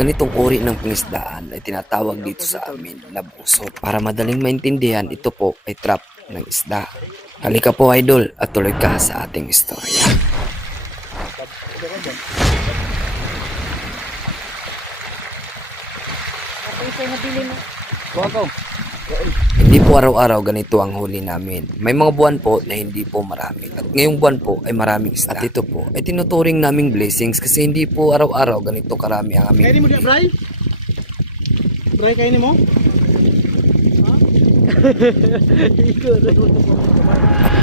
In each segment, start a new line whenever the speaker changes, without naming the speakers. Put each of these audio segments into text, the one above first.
ganitong uri ng pangisdaan ay tinatawag dito sa amin na busot. Para madaling maintindihan, ito po ay trap ng isda. Halika po idol at tuloy ka sa ating istorya. Hindi po araw-araw ganito ang huli namin. May mga buwan po na hindi po marami. At ngayong buwan po ay maraming isda. At ito po ay tinuturing naming blessings kasi hindi po araw-araw ganito karami ang aming
Kainin mo dia, Bray? Bray, kainin mo?
At pag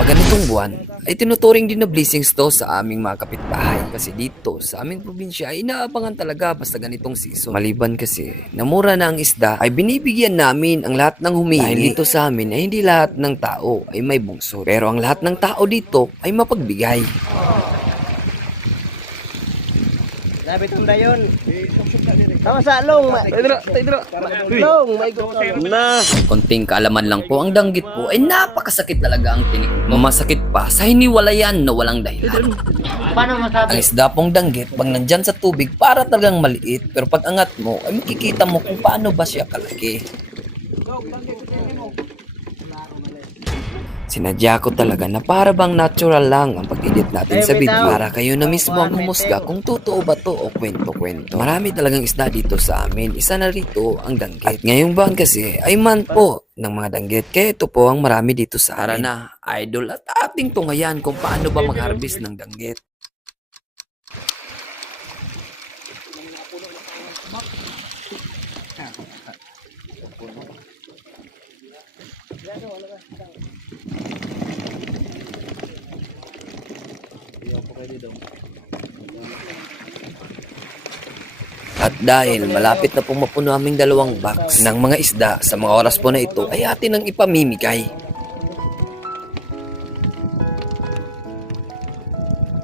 ganitong buwan, ay tinuturing din na blessings to sa aming mga kapitbahay. Kasi dito, sa aming probinsya, ay inaabangan talaga basta ganitong season. Maliban kasi, na mura na ang isda, ay binibigyan namin ang lahat ng humihingi. Dahil dito sa amin, ay hindi lahat ng tao ay may bungso. Pero ang lahat ng tao dito ay mapagbigay.
Sabi tong dayon. Tama sa long. Long, may Na.
Konting kaalaman lang po, ang danggit po ay napakasakit talaga ang tinik. Mamasakit pa sa hiniwalayan na walang dahilan.
Paano masabi?
Ang isda pong danggit, pag nandyan sa tubig, para talagang maliit. Pero pag angat mo, ay makikita mo kung paano ba siya kalaki. Sinadya ko talaga na para bang natural lang ang pag-edit natin sa video para kayo na mismo ang humusga kung totoo ba to o kwento-kwento. Marami talagang isda dito sa amin. Isa na rito ang danggit. At ngayong buwan kasi ay man po ng mga danggit. Kaya ito po ang marami dito sa amin. Na, idol at ating tungayan kung paano ba mag-harvest ng danggit. At dahil malapit na pong mapuno aming dalawang box ng mga isda sa mga oras po na ito ay atin ang ipamimigay.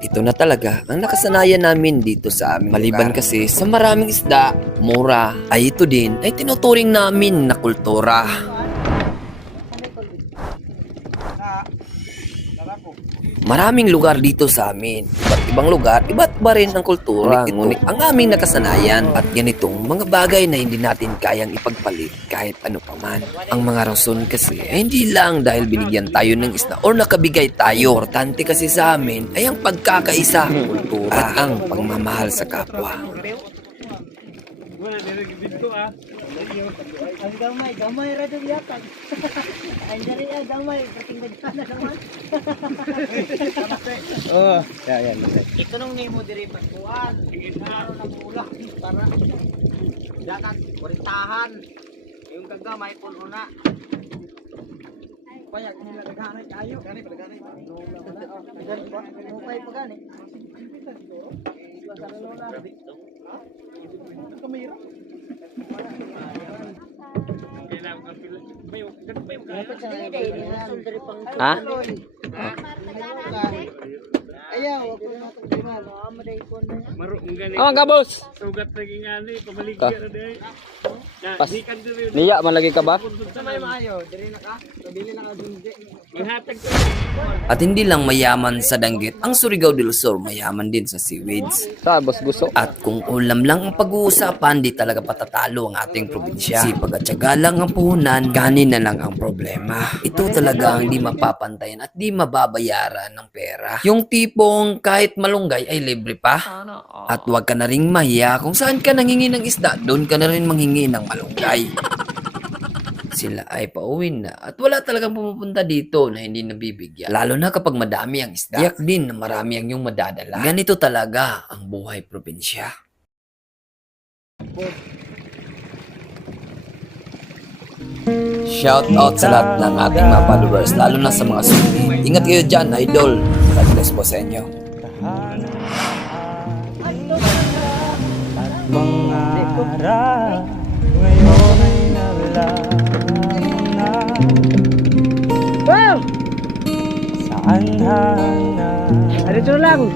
Ito na talaga ang nakasanayan namin dito sa amin. Maliban kasi sa maraming isda, mura, ay ito din ay tinuturing namin na kultura. Maraming lugar dito sa amin. Iba't ibang lugar, iba't iba rin ang kultura. Ngunit ang aming nakasanayan at ganitong mga bagay na hindi natin kayang ipagpalit kahit ano pa man. Ang mga rason kasi ay hindi lang dahil binigyan tayo ng isda or nakabigay tayo. Importante kasi sa amin ay ang pagkakaisa, kultura at ang pagmamahal sa kapwa.
Ang gamay, gamay ra daw yata. Ang dali ah, gamay, kating badana naman.
Oh, ya, ya.
Ito nung nimo diri pagkuan. Ano na mula para dakat kurintahan. Yung kagamay puno na.
Payak nila naghanay kayo. Gani pa gani.
Dali pa, mukay pa gani.
Ha?
Oh, ka boss.
Sugat lagi nga ni, pamaligya na dahil.
Pas.
Di kan diri
Niya man lagi ka ba?
Sa may maayo, diri na ka. Pabili na ka dun di.
Ihatag ko.
At hindi lang mayaman sa danggit, ang Surigao del Sur mayaman din sa seaweeds.
Sa boss gusto.
At kung ulam lang ang pag-uusapan, di talaga patatalo ang ating probinsya. Sipag at syaga lang ang puhunan, kanin na lang ang problema. Ito talaga ang di mapapantayan at di mababayaran ng pera. Yung tipong kahit malunggay ay libre pa. At huwag ka na ring mahiya kung saan ka nangingi ng isda, doon ka na rin manghingi ng malunggay. Sila ay pauwi na at wala talagang pumupunta dito na hindi nabibigyan. Lalo na kapag madami ang isda. Tiyak din na marami ang yung madadala. Ganito talaga ang buhay probinsya. Shout out sa lahat ng ating mga followers, lalo na sa mga suki. Ingat kayo dyan, idol. God bless po sa inyo.
Mangarap ngayon ay nalang na
Wow!
Saan hana
Dito lang.